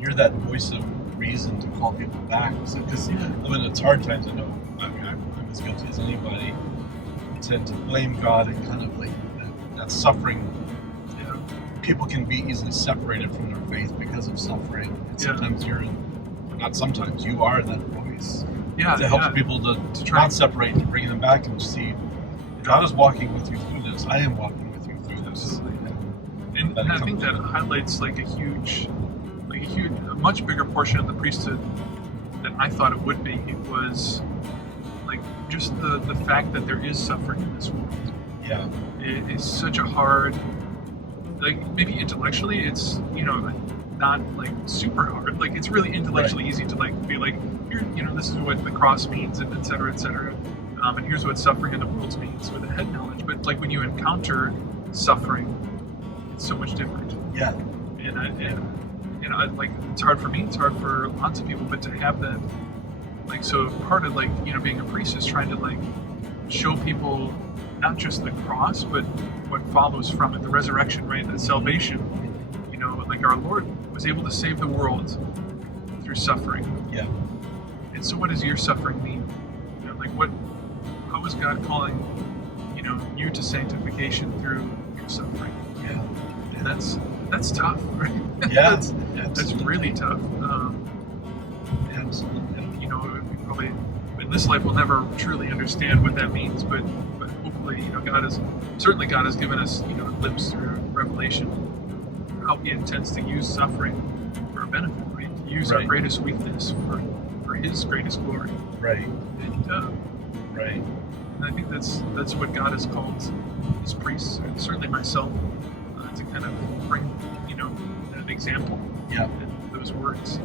and you're that voice of reason to call people back. Because I mean, it's hard times. I know. I mean, I'm as guilty as anybody. Tend to blame God and kind of like that suffering. You know, people can be easily separated from their faith because of suffering. And sometimes not sometimes, you are that voice. To help people to try not separate, to bring them back and see God is walking with you through this. I am walking with you through this. Absolutely. And I think that highlights like a much bigger portion of the priesthood than I thought it would be. It was like just the fact that there is suffering in this world. Yeah. It is such a hard, like maybe intellectually it's, not like super hard. Like it's really intellectually easy to like be like, here, this is what the cross means, and et cetera, et cetera. And here's what suffering in the world means with the head knowledge. But like when you encounter suffering, it's so much different. Yeah. And like it's hard for me. It's hard for lots of people. But to have that, like, so part of like being a priest is trying to like show people not just the cross, but what follows from it, the resurrection, right? That salvation. Like our Lord was able to save the world through suffering. Yeah. And so, what does your suffering mean? How is God calling, you to sanctification through your suffering? Yeah. And that's tough, right? Yeah. that's really tough. And we probably in this life we'll never truly understand what that means, but hopefully, God has given us, a glimpse through Revelation how He intends to use suffering for a benefit, right? To use our greatest weakness for His greatest glory. Right. And right. And I think that's what God has called His priests, and certainly myself, to kind of bring, an example. Yeah. In those words.